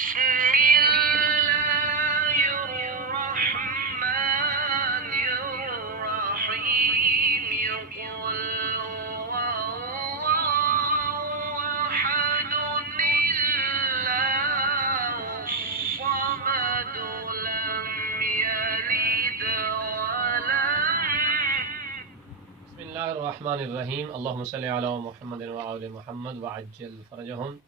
बिस्मिल्लाहिर्रहमानिर्रहीम अल्लाहुम्मा सल्लि अला मुहम्मद व आले मुहम्मद व अज्जल फरजहुम।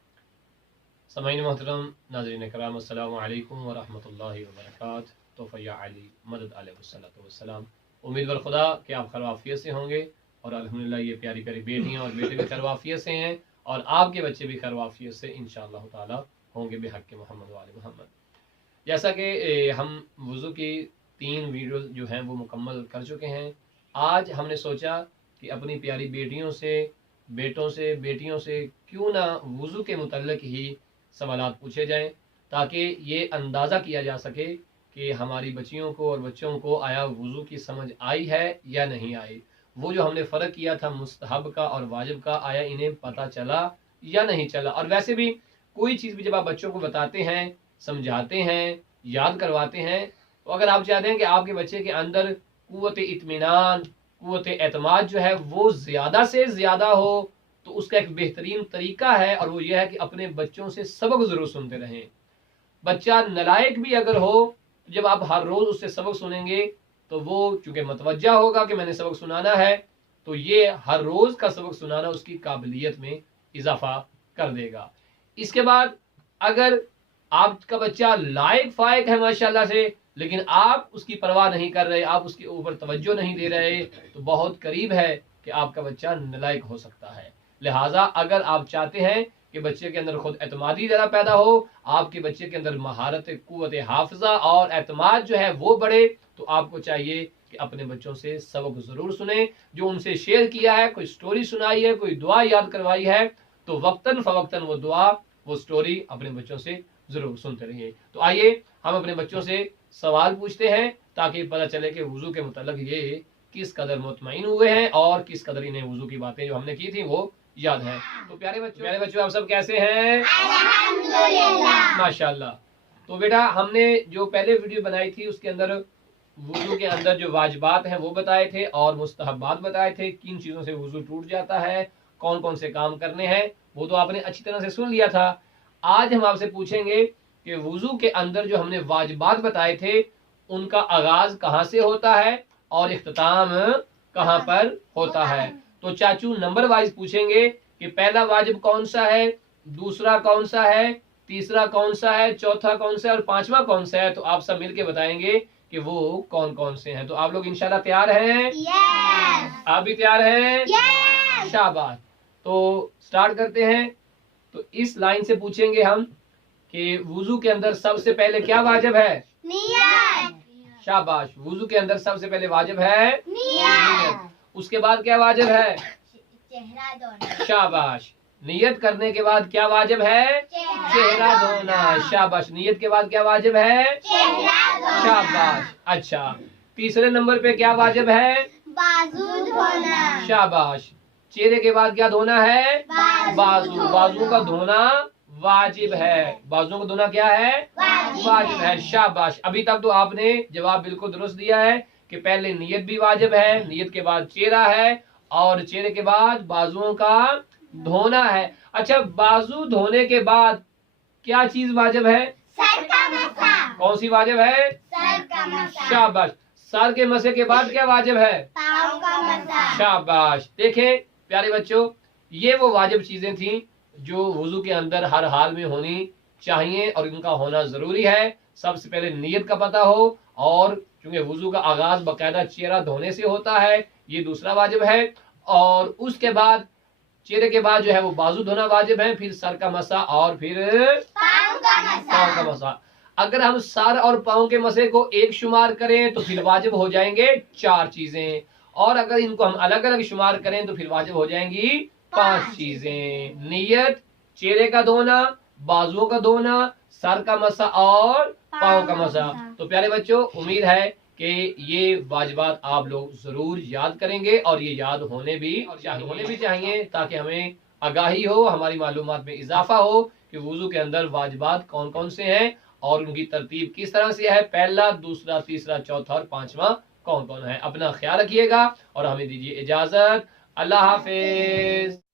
समाईन मोहतरम नाज़रीन कराम, अस्सलामु अलैकुम व रहमतुल्लाहि व बरकातहू। तोफ़ैया अली मदद अलैहिस्सलातु वस्सलाम। उम्मीद वर खुदा कि आप खैर से होंगे और अल्हम्दुलिल्लाह ये प्यारी प्यारी बेटियां और बेटे भी खैर से हैं और आपके बच्चे भी खैर से इंशाअल्लाह ताला होंगे बेहक़ मोहम्मद व आले मोहम्मद। जैसा कि हम वुज़ू की 3 वीडियोस जो हैं वो मुकम्मल कर चुके हैं। आज हमने सोचा कि अपनी प्यारी बेटियों से, बेटों से, बेटियों से क्यों ना वुज़ू के मुतल्लिक़ ही सवालात पूछे जाएं, ताकि ये अंदाज़ा किया जा सके कि हमारी बच्चियों को और बच्चों को आया वुज़ू की समझ आई है या नहीं आई। वो जो हमने फ़र्क किया था मुस्तहब का और वाजिब का, आया इन्हें पता चला या नहीं चला। और वैसे भी कोई चीज़ भी जब आप बच्चों को बताते हैं, समझाते हैं, याद करवाते हैं, तो अगर आप चाहते हैं कि आपके बच्चे के अंदर क़ुव्वत इत्मीनान, क़ुव्वत एतमाद जो है वो ज़्यादा से ज़्यादा हो, तो उसका एक बेहतरीन तरीका है और वो ये है कि अपने बच्चों से सबक ज़रूर सुनते रहें। बच्चा नालायक भी अगर हो, जब आप हर रोज़ उससे सबक सुनेंगे तो वो चूँकि मतवज्जा होगा कि मैंने सबक सुनाना है, तो ये हर रोज़ का सबक सुनाना उसकी काबिलियत में इजाफ़ा कर देगा। इसके बाद अगर आपका बच्चा लायक फ़ायक है माशाल्लाह से, लेकिन आप उसकी परवाह नहीं कर रहे, आप उसके ऊपर तवज्जो नहीं दे रहे, तो बहुत करीब है कि आपका बच्चा नालायक हो सकता है। लिहाजा अगर आप चाहते हैं कि बच्चे के अंदर खुद एतमादी ज़्यादा पैदा हो, आपके बच्चे के अंदर महारत, क़ुव्वत हाफ़िज़ा और एतमाद जो है वो बढ़े, तो आपको चाहिए कि अपने बच्चों से सबक ज़रूर सुने। जो उनसे शेयर किया है, कोई स्टोरी सुनाई है, कोई दुआ याद करवाई है, तो वक्तन फ़वक्तन वो दुआ, वो स्टोरी अपने बच्चों से ज़रूर सुनते रहिए। तो आइए हम अपने बच्चों से सवाल पूछते हैं ताकि पता चले कि वुज़ू के मुतल्लिक़ ये किस कदर मुतमईन हुए हैं और किस कदर इन्हें वुज़ू की बातें जो हमने की थी वो याद है। तो प्यारे बच्चों आप सब कैसे हैं? अल्हम्दुलिल्लाह, माशाअल्लाह। तो बेटा, हमने जो पहले वीडियो बनाई थी उसके अंदर वुज़ू के अंदर जो वाजिबात हैं वो बताए थे और मुस्तहब्बात बताए थे, किन चीज़ों से वुज़ू टूट जाता है, कौन कौन से काम करने हैं, वो तो आपने अच्छी तरह से सुन लिया था। आज हम आपसे पूछेंगे कि वुज़ू के अंदर जो हमने वाजिबात बताए थे उनका आगाज़ कहाँ से होता है और इख्तिताम कहाँ पर होता है। तो चाचू नंबर वाइज पूछेंगे कि पहला वाजिब कौन सा है, दूसरा कौन सा है, तीसरा कौन सा है, चौथा कौन सा है और पांचवा कौन सा है। तो आप सब मिलके बताएंगे कि वो कौन कौन से हैं। तो आप लोग इंशाल्लाह तैयार हैं? यस। आप भी तैयार हैं? यस। शाबाश। तो स्टार्ट करते हैं। तो इस लाइन से पूछेंगे हम कि वुज़ू के अंदर सबसे पहले क्या वाजिब है? नियत। शाबाश। वुज़ू के अंदर सबसे पहले वाजिब है नियत। उसके बाद क्या वाजिब है? चेहरा धोना। शाबाश। नियत करने के बाद क्या वाजिब है? चेहरा धोना। शाबाश। नियत के बाद क्या वाजिब है? चेहरा धोना। शाबाश। अच्छा, तीसरे नंबर पे क्या वाजिब है? बाजू धोना। शाबाश। चेहरे के बाद क्या धोना है? बाजू। बाजू का धोना वाजिब है। बाजुओं को धोना क्या है? वाजिब है। शाबाश। अभी तक तो आपने जवाब बिल्कुल दुरुस्त दिया है कि पहले नियत भी वाजिब है, नियत के बाद चेहरा है और चेहरे के बाद बाजुओं का धोना है। अच्छा, बाजू धोने के बाद क्या चीज वाजिब है? सर का मसा। कौन सी वाजिब है? सर का मसा। शाबाश। सर के मसे के बाद क्या वाजिब है? पाँव का मसा। शाबाश। देखें प्यारे बच्चों, ये वो वाजिब चीजें थी जो वुज़ू के अंदर हर हाल में होनी चाहिए और इनका होना जरूरी है। सबसे पहले नियत का पता हो, और क्योंकि वुज़ू का आगाज बाकायदा चेहरा धोने से होता है, ये दूसरा वाजिब है। और उसके बाद चेहरे के बाद जो है वो बाजू धोना वाजिब है, फिर सर का मसा और फिर पाँव का मसा। अगर हम सर और पाँव के मसे को एक शुमार करें तो फिर वाजिब हो जाएंगे 4 चीजें, और अगर इनको हम अलग अलग शुमार करें तो फिर वाजिब हो जाएंगी 5 चीजें। नियत, चेहरे का धोना, बाजुओं का धोना, सर का मसा और पाँव का मसा। तो प्यारे बच्चों, उम्मीद है कि ये वाजिबात आप लोग जरूर याद करेंगे और ये याद होने भी चाहिए ताकि हमें आगाही हो, हमारी मालूमात में इजाफा हो کہ وضو کے اندر واجبات کون کون سے ہیں اور ان کی ترتیب کس طرح سے ہے، پہلا، دوسرا، تیسرا، چوتھا اور پانچواں کون کون ہے۔ اپنا خیال رکھیے گا اور ہمیں دیجیے اجازت۔ اللہ حافظ۔